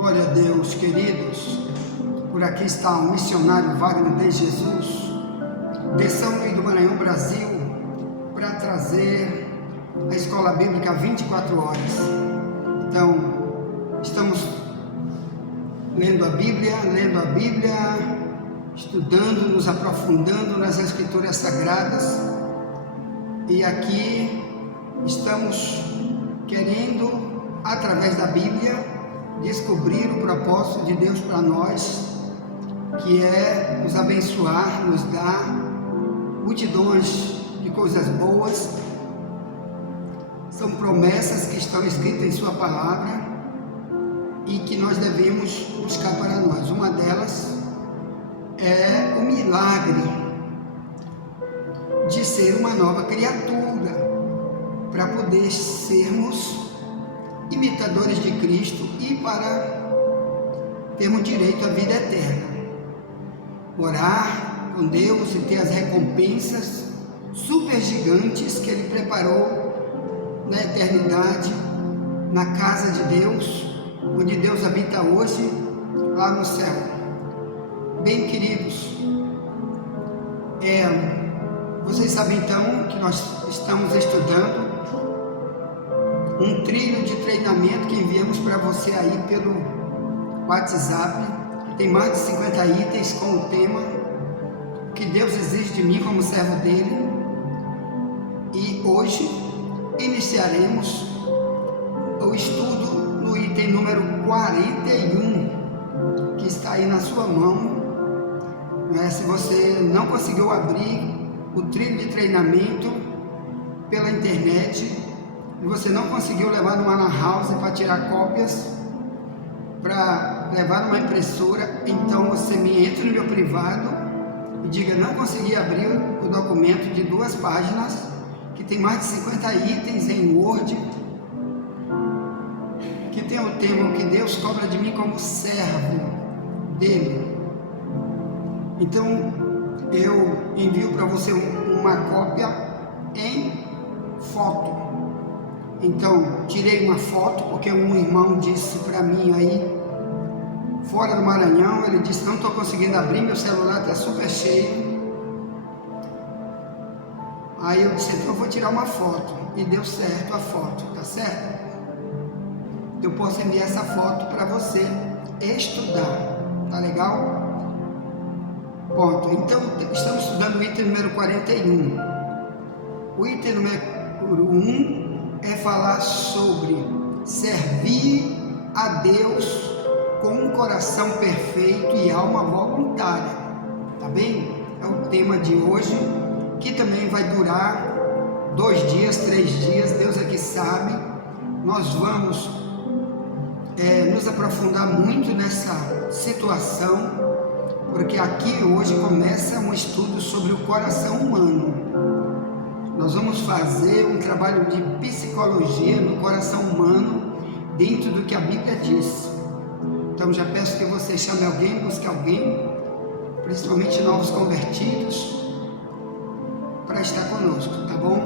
Glória a Deus, queridos. Por aqui está o missionário Wagner de Jesus, de São Luís do Maranhão, Brasil, para trazer a Escola Bíblica 24 horas. Então, estamos lendo a Bíblia, estudando, nos aprofundando nas Escrituras Sagradas. E aqui estamos querendo, através da Bíblia, descobrir o propósito de Deus para nós, que é nos abençoar, nos dar multidões de coisas boas. São promessas que estão escritas em sua palavra e que nós devemos buscar para nós. Uma delas é o milagre de ser uma nova criatura, para poder sermos imitadores de Cristo e para termos direito à vida eterna. Orar com Deus e ter as recompensas super gigantes que Ele preparou na eternidade, na casa de Deus, onde Deus habita hoje, lá no céu. Bem, queridos, vocês sabem então que nós estamos estudando um trilho de treinamento que enviamos para você aí pelo WhatsApp, que tem mais de 50 itens com o tema que Deus exige de mim como servo dele. E hoje iniciaremos o estudo no item número 41, que está aí na sua mão. Se você não conseguiu abrir o trilho de treinamento pela internet, e você não conseguiu levar numa lan house para tirar cópias, para levar numa impressora, então você me entra no meu privado e diga: não consegui abrir o documento de 2 páginas, que tem mais de 50 itens em Word, que tem o tema que Deus cobra de mim como servo dele. Então eu envio para você uma cópia em foto. Então, tirei uma foto, porque um irmão disse para mim aí, fora do Maranhão, ele disse: não estou conseguindo abrir, meu celular está super cheio. Aí eu disse: então eu vou tirar uma foto, e deu certo a foto, tá certo? Eu posso enviar essa foto para você estudar, tá legal? Ponto. Então, estamos estudando o item número 41. O item número 1 é falar sobre servir a Deus com um coração perfeito e alma voluntária, tá bem? É o tema de hoje, que também vai durar 2 dias, 3 dias, Deus é que sabe. Nós vamos nos aprofundar muito nessa situação, porque aqui hoje começa um estudo sobre o coração humano. Nós vamos fazer um trabalho de psicologia no coração humano, dentro do que a Bíblia diz. Então já peço que você chame alguém, busque alguém, principalmente novos convertidos, para estar conosco, tá bom?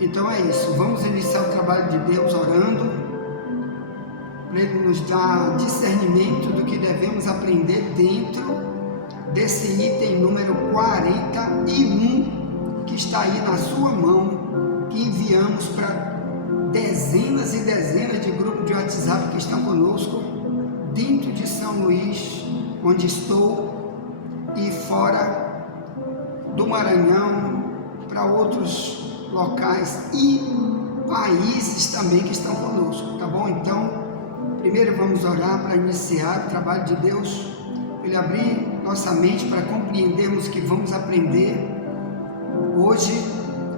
Então é isso, vamos iniciar o trabalho de Deus orando, para Ele nos dar discernimento do que devemos aprender dentro desse item número 41, que está aí na sua mão, que enviamos para dezenas e dezenas de grupos de WhatsApp que estão conosco dentro de São Luís, onde estou, e fora do Maranhão, para outros locais e países também que estão conosco, tá bom? Então, primeiro vamos orar para iniciar o trabalho de Deus, Ele abrir nossa mente para compreendermos o que vamos aprender hoje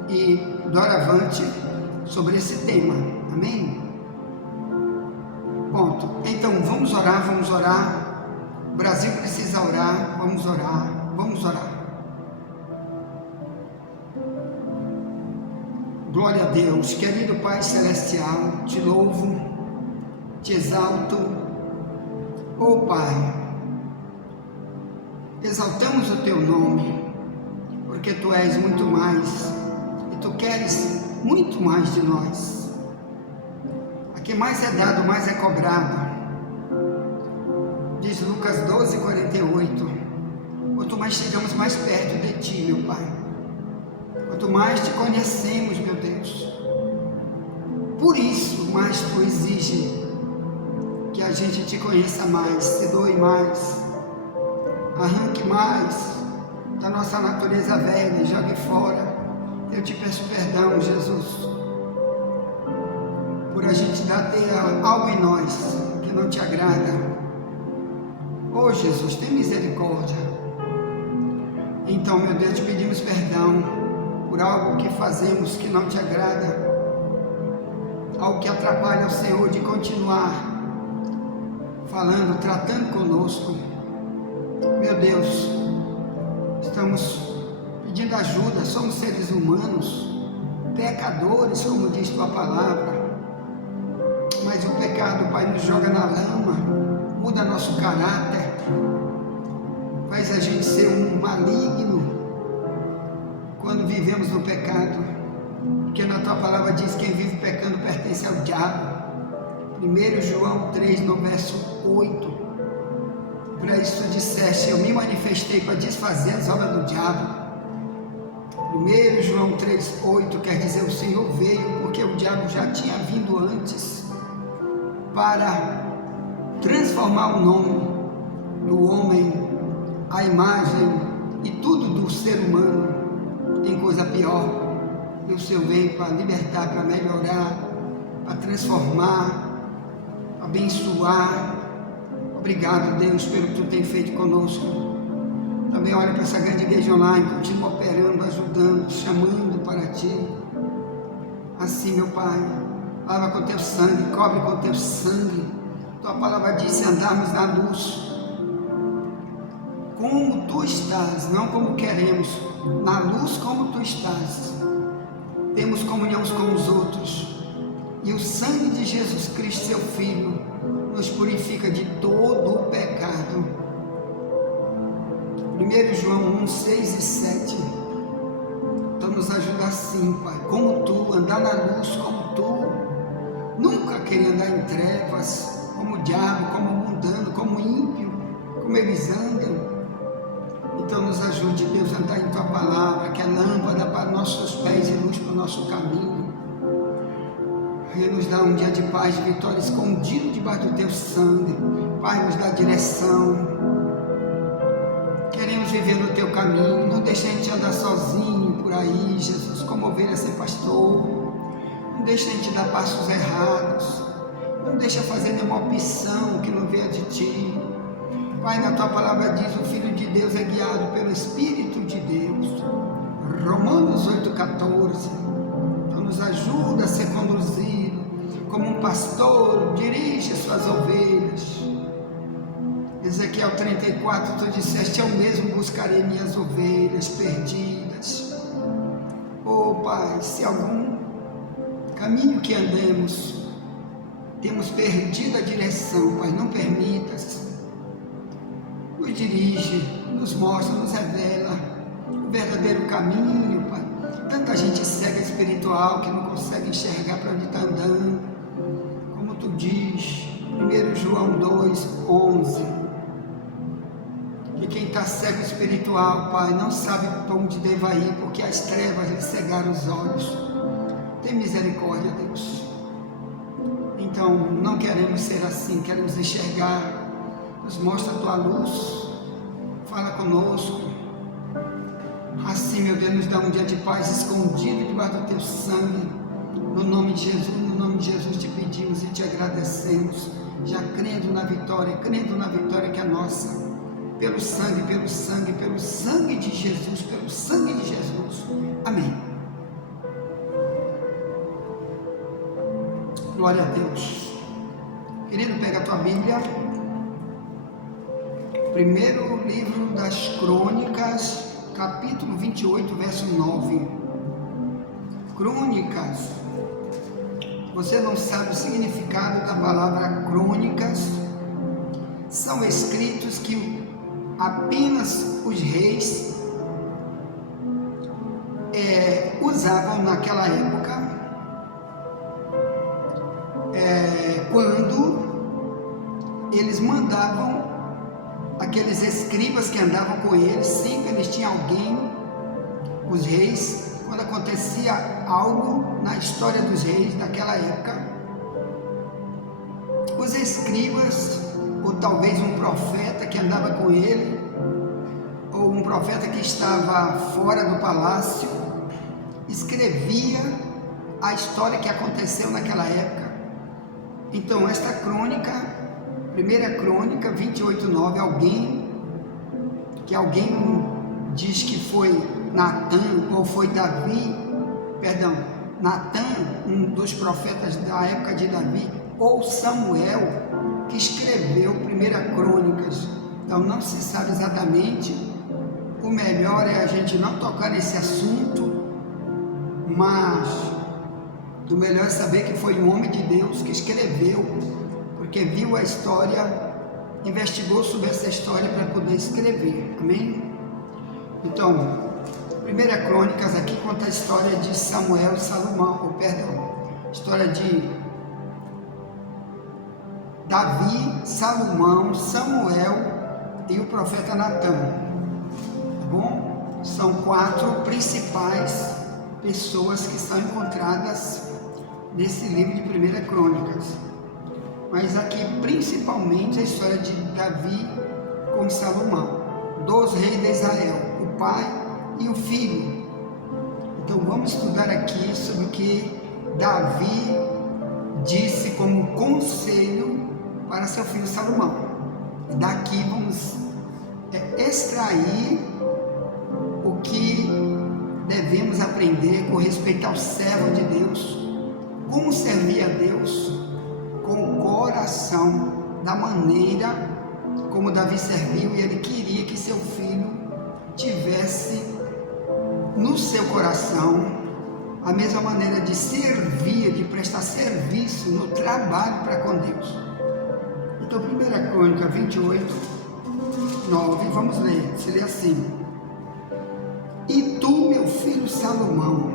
e doravante sobre esse tema, amém? Ponto. Então vamos orar, o Brasil precisa orar, vamos orar. Glória a Deus, querido Pai Celestial, te louvo, te exalto, ó Pai, exaltamos o teu nome, porque Tu és muito mais, e Tu queres muito mais de nós. A quem mais é dado, mais é cobrado. Lucas 12:48, quanto mais chegamos mais perto de Ti, meu Pai, quanto mais Te conhecemos, meu Deus, por isso mais Tu exige que a gente Te conheça mais, se doe mais, arranque mais da nossa natureza velha, jogue fora. Eu Te peço perdão, Jesus, por a gente ter algo em nós que não Te agrada. Oh Jesus, tem misericórdia. Então, meu Deus, Te pedimos perdão por algo que fazemos que não Te agrada, algo que atrapalha o Senhor de continuar falando, tratando conosco. Meu Deus, estamos pedindo ajuda, somos seres humanos, pecadores, como diz Tua palavra, mas o pecado, Pai, nos joga na lama, muda nosso caráter, faz a gente ser um maligno quando vivemos no pecado, porque na Tua palavra diz que quem vive pecando pertence ao diabo. 1 João 3, no verso 8, para isso Tu disseste: eu me manifestei para desfazer as obras do diabo. 1 João 3, 8 quer dizer, o Senhor veio porque o diabo já tinha vindo antes para transformar o nome do homem, a imagem e tudo do ser humano em coisa pior. E o Senhor veio para libertar, para melhorar, para transformar, para abençoar. Obrigado, Deus, pelo que Tu tem feito conosco. Também olha para essa grande igreja online, continua operando, ajudando, chamando para Ti. Assim, meu Pai, lava com Teu sangue, cobre com Teu sangue. Tua palavra diz: se andarmos na luz, como Tu estás, não como queremos, na luz como Tu estás, temos comunhão uns com os outros, e o sangue de Jesus Cristo, Seu Filho, nos purifica de todo o pecado. 1 João 1, 6 e 7. Então nos ajuda assim, Pai, como Tu, andar na luz como Tu, nunca querer andar em trevas, como o diabo, como o mundano, como o ímpio, como eles andam. Então nos ajude, Deus, a andar em Tua palavra, que é lâmpada para nossos pés e luz para o nosso caminho. E nos dá um dia de paz, de vitória, escondido debaixo do Teu sangue. Pai, nos dá direção. Queremos viver no Teu caminho, não deixa a gente andar sozinho por aí, Jesus, como ovelha sem pastor. Não deixa a gente dar passos errados, não deixa fazer nenhuma opção que não venha de Ti. Pai, na Tua palavra diz: o Filho de Deus é guiado pelo Espírito de Deus. Romanos 8,14. Então nos ajuda a ser conduzido como um pastor dirige as suas ovelhas. Ezequiel 34, Tu disseste: eu mesmo buscarei minhas ovelhas perdidas. Oh Pai, se algum caminho que andemos temos perdido a direção, Pai, não permitas. Nos dirige, nos mostra, nos revela o verdadeiro caminho, Pai. Tanta gente cega espiritual que não consegue enxergar para onde está andando, como Tu diz, 1 João 2, 11. E quem está cego espiritual, Pai, não sabe para onde deva ir, porque as trevas lhe cegaram os olhos. Tem misericórdia, Deus. Então, não queremos ser assim, queremos enxergar. Nos mostra a Tua luz, fala conosco. Assim, meu Deus, nos dá um dia de paz escondido debaixo do Teu sangue. No nome de Jesus Te pedimos e Te agradecemos, já crendo na vitória que é nossa. Pelo sangue de Jesus, pelo sangue de Jesus. Amém. Glória a Deus. Querido, pega a tua Bíblia. Primeiro livro das Crônicas, capítulo 28, verso 9. Crônicas. Você não sabe o significado da palavra crônicas? São escritos que apenas os reis usavam naquela época, quando eles mandavam aqueles escribas que andavam com eles, sempre eles tinham alguém, os reis, quando acontecia algo na história dos reis naquela época, os escribas, ou talvez um profeta que andava com ele, ou um profeta que estava fora do palácio, escrevia a história que aconteceu naquela época. Então esta crônica, 1 Crônica 28:9, alguém diz que foi Natã, ou foi Davi, Natã, um dos profetas da época de Davi, ou Samuel, que escreveu 1 Crônicas. Então não se sabe exatamente. O melhor é a gente não tocar nesse assunto, mas o melhor é saber que foi um homem de Deus que escreveu, porque viu a história, investigou sobre essa história para poder escrever, amém? Então, 1 Crônicas aqui conta a história de Samuel e Salomão, história de Davi, Salomão, Samuel e o profeta Natã, tá bom? São 4 principais pessoas que são encontradas nesse livro de 1 Crônicas, mas aqui principalmente a história de Davi com Salomão, 2 reis de Israel, o pai e o filho. Então vamos estudar aqui sobre o que Davi disse como conselho para seu filho Salomão. Daqui vamos extrair o que devemos aprender com respeito ao servo de Deus, como servir a Deus com o coração, da maneira como Davi serviu, e ele queria que seu filho tivesse no seu coração a mesma maneira de servir, de prestar serviço no trabalho para com Deus. Então, 1 Crônica 28:9, vamos ler, se lê assim: E tu, meu filho Salomão,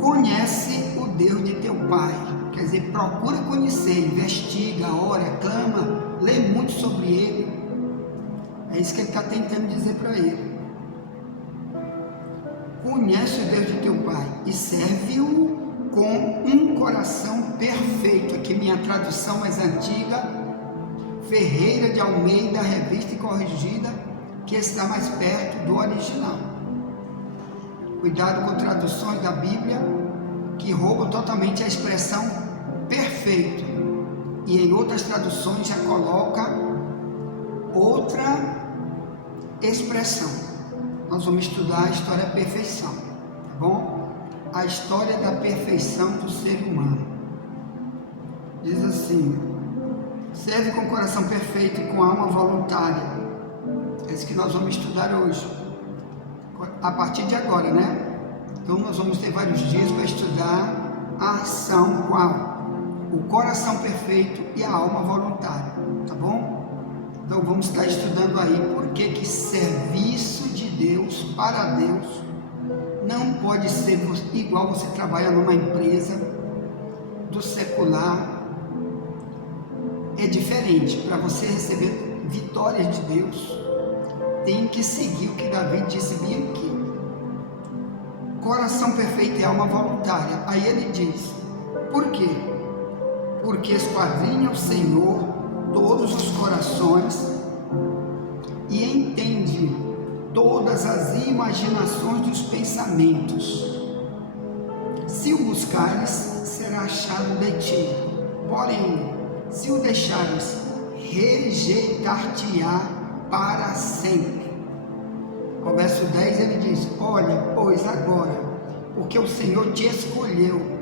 conhece o Deus de teu pai. Quer dizer, procura conhecer, investiga, ora, clama, lê muito sobre ele. É isso que ele está tentando dizer para ele. Conhece o Deus de teu pai e serve-o com um coração perfeito. Aqui minha tradução mais antiga, Ferreira de Almeida, revista e corrigida, que está mais perto do original. Cuidado com traduções da Bíblia que roubam totalmente a expressão perfeito, e em outras traduções já coloca outra expressão. Nós vamos estudar a história da perfeição, tá bom? A história da perfeição do ser humano. Diz assim: serve com o coração perfeito e com a alma voluntária. É isso que nós vamos estudar hoje, a partir de agora, né? Então nós vamos ter vários dias para estudar a ação qual? O coração perfeito e a alma voluntária, tá bom? Então vamos estar estudando aí por que serviço de Deus para Deus não pode ser igual você trabalha numa empresa do secular. É diferente. Para você receber vitórias de Deus, tem que seguir o que Davi disse bem aqui. Coração perfeito e alma voluntária. Aí ele diz, por quê? Porque esquadrinha o Senhor todos os corações e entende todas as imaginações dos pensamentos. Se o buscares, será achado de ti. Porém, se o deixares, rejeitar-te-á para sempre. No verso 10 ele diz: olha, pois agora, porque o Senhor te escolheu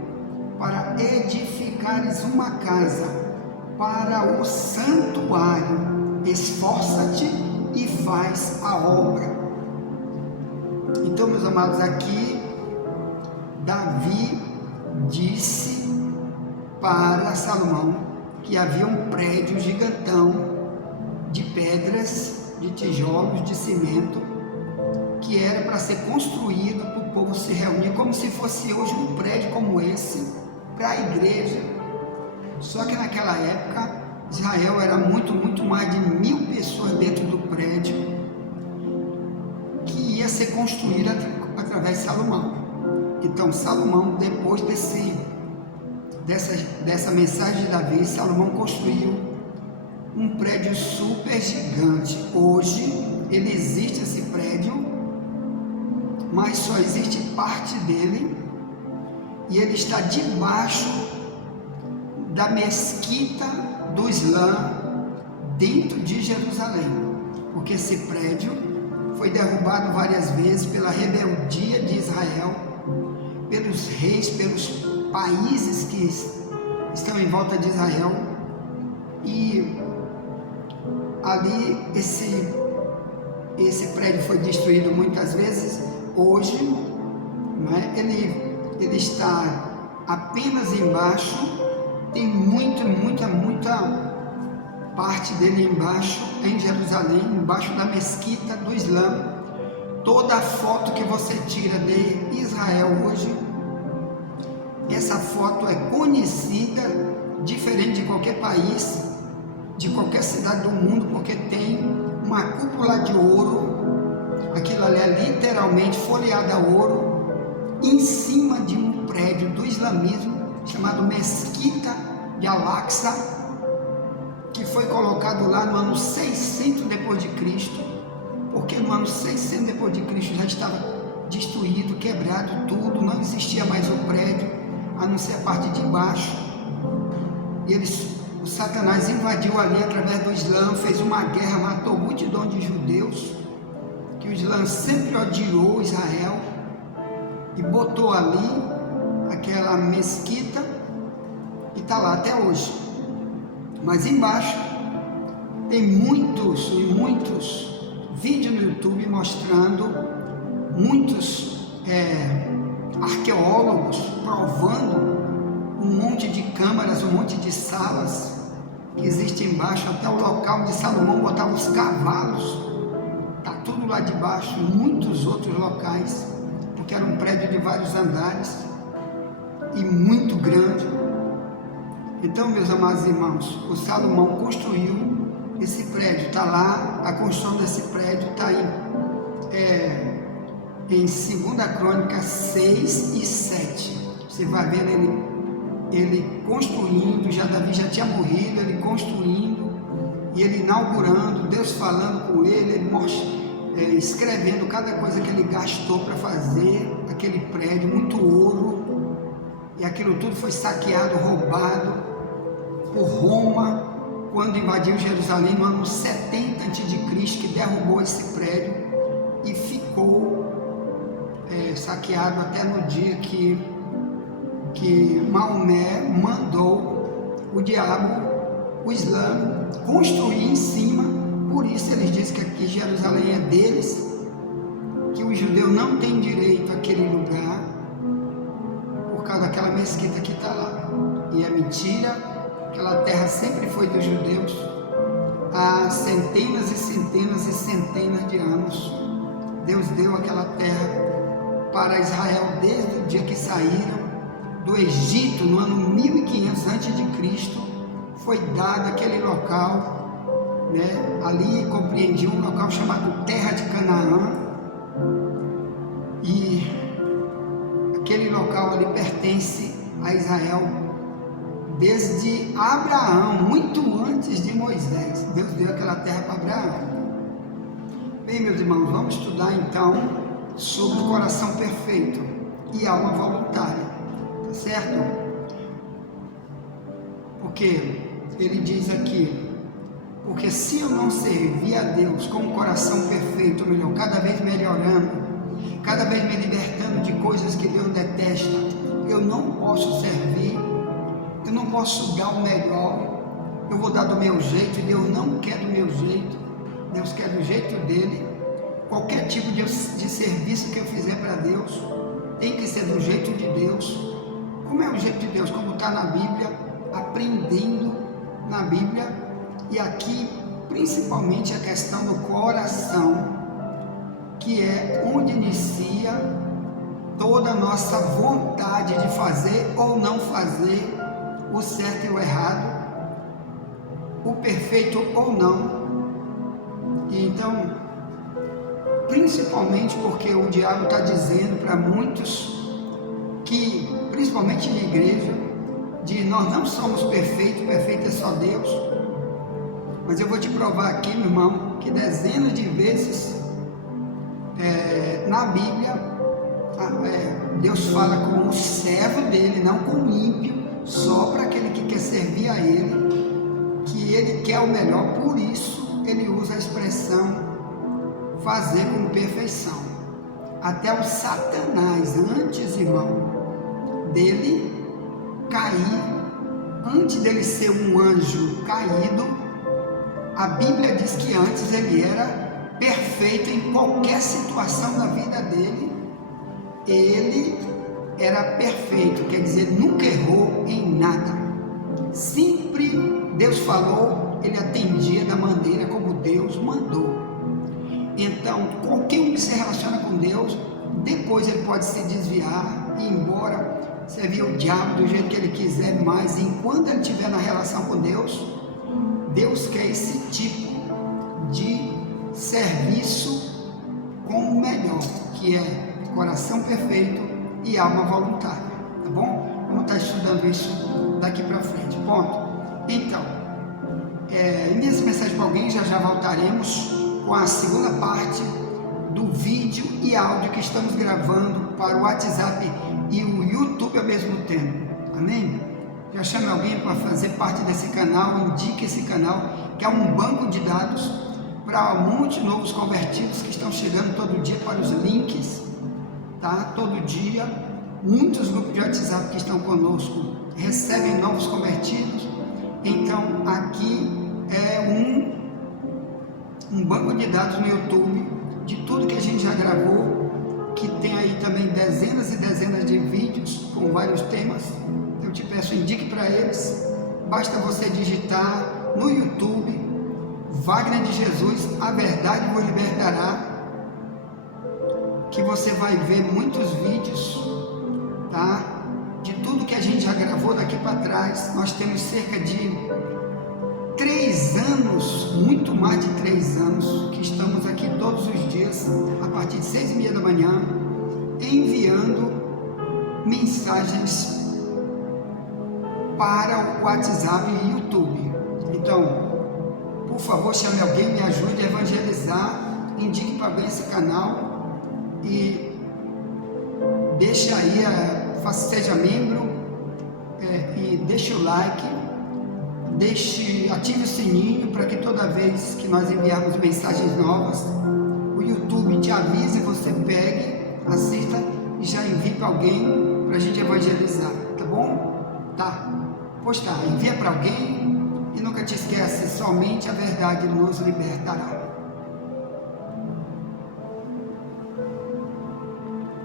para edificares uma casa para o santuário, esforça-te e faz a obra. Então, meus amados, aqui Davi disse para Salomão que havia um prédio gigantão de pedras, de tijolos, de cimento, que era para ser construído para o povo se reunir, como se fosse hoje um prédio como esse, para a igreja. Só que naquela época Israel era muito mais de 1000 pessoas dentro do prédio que ia ser construído através de Salomão. Então Salomão, depois dessa mensagem de Davi, Salomão construiu um prédio super gigante. Hoje ele existe, esse prédio, mas só existe parte dele, e ele está debaixo da mesquita do Islã, dentro de Jerusalém, porque esse prédio foi derrubado várias vezes pela rebeldia de Israel, pelos reis, pelos países que estão em volta de Israel, e ali esse prédio foi destruído muitas vezes. Hoje, né, ele está apenas embaixo, tem muita parte dele embaixo, em Jerusalém, embaixo da mesquita do Islã. Toda foto que você tira de Israel hoje, essa foto é conhecida, diferente de qualquer país, de qualquer cidade do mundo, porque tem uma cúpula de ouro. Aquilo ali é literalmente folheado a ouro, em cima de um prédio do islamismo, chamado Mesquita de Al-Aqsa, que foi colocado lá no ano 600 depois de Cristo, porque no ano 600 depois de Cristo já estava destruído, quebrado tudo, não existia mais o prédio, a não ser a parte de baixo. E o Satanás invadiu ali através do Islã, fez uma guerra, matou multidão de judeus, que o Islã sempre odiou Israel, e botou ali aquela mesquita, e está lá até hoje. Mas embaixo tem muitos vídeos no YouTube mostrando, muitos arqueólogos provando um monte de câmaras, um monte de salas que existem embaixo, até o local onde Salomão botava os cavalos, está tudo lá de baixo, muitos outros locais, porque era um prédio de vários andares e muito grande. Então, meus amados irmãos, o Salomão construiu esse prédio, está lá, a construção desse prédio está aí em 2 Crônicas 6 e 7. Você vai ver ele construindo, Davi já tinha morrido, ele construindo, e ele inaugurando, Deus falando com ele escrevendo cada coisa que ele gastou para fazer aquele prédio, muito ouro, e aquilo tudo foi saqueado, roubado por Roma, quando invadiu Jerusalém no ano 70 a.C., que derrubou esse prédio e ficou saqueado até no dia que Maomé mandou o diabo, o Islã, construir em cima. Por isso eles dizem que aqui Jerusalém é deles, que o judeu não tem direito àquele lugar, por causa daquela mesquita que está lá. E é mentira. Aquela terra sempre foi dos judeus há centenas e centenas e centenas de anos. Deus deu aquela terra para Israel desde o dia que saíram do Egito, no ano 1500 a.C. Foi dado aquele local, né? Ali compreendia um local chamado Terra de Canaã, e aquele local ali pertence a Israel desde Abraão, muito antes de Moisés. Deus deu aquela terra para Abraão. Bem, meus irmãos, vamos estudar então sobre o coração perfeito e alma voluntária, tá certo? Porque ele diz aqui: porque se eu não servir a Deus com um coração perfeito, melhor, cada vez melhorando, cada vez me libertando de coisas que Deus detesta, eu não posso servir. Eu não posso dar o melhor, eu vou dar do meu jeito, e Deus não quer do meu jeito, Deus quer do jeito dele. Qualquer tipo de serviço que eu fizer para Deus, tem que ser do jeito de Deus. Como é o jeito de Deus? Como está na Bíblia, aprendendo na Bíblia, e aqui principalmente a questão do coração, que é onde inicia toda a nossa vontade de fazer ou não fazer, o certo e o errado, o perfeito ou não. E então, principalmente porque o diabo está dizendo para muitos que, principalmente na igreja, de nós não somos perfeitos, perfeito é só Deus. Mas eu vou te provar aqui, meu irmão, que dezenas de vezes na Bíblia Deus fala com o servo dele, não com o ímpio, só para aquele que quer servir a ele, que ele quer o melhor. Por isso ele usa a expressão fazer com perfeição. Até o Satanás, antes, irmão, dele cair, antes dele ser um anjo caído, a Bíblia diz que antes ele era perfeito em qualquer situação da vida dele. Ele era perfeito, quer dizer, nunca errou em nada. Sempre Deus falou, ele atendia da maneira como Deus mandou. Então, qualquer um que se relaciona com Deus, depois ele pode se desviar e ir embora, servir o diabo do jeito que ele quiser, mas enquanto ele estiver na relação com Deus, Deus quer esse tipo de serviço com o melhor, que é coração perfeito e alma voluntária, tá bom? Vamos estar estudando isso daqui para frente, ponto. Então, envie essa mensagem para alguém, já voltaremos com a segunda parte do vídeo e áudio que estamos gravando para o WhatsApp e o YouTube ao mesmo tempo, amém? Já chame alguém para fazer parte desse canal, indique esse canal, que é um banco de dados para muitos novos convertidos que estão chegando todo dia para os links, tá? Todo dia, muitos grupos de WhatsApp que estão conosco recebem novos convertidos. Então aqui é um banco de dados no YouTube de tudo que a gente já gravou, que tem aí também dezenas e dezenas de vídeos com vários temas. Eu te peço, indique para eles. Basta você digitar no YouTube Wagner de Jesus, a verdade vos libertará, que você vai ver muitos vídeos, tá? De tudo que a gente já gravou daqui para trás. Nós temos cerca de 3 anos, muito mais de 3 anos, que estamos aqui todos os dias, a partir de 6h30 da manhã, enviando mensagens para o WhatsApp e YouTube. Então, por favor, chame alguém, me ajude a evangelizar, indique para alguém esse canal e deixe aí, seja membro, e deixe o like, ative o sininho para que toda vez que nós enviarmos mensagens novas, o YouTube te avise, você pegue, assista e já envie para alguém para a gente evangelizar, tá bom? Tá, pois tá, envia para alguém e nunca te esquece, somente a verdade nos libertará.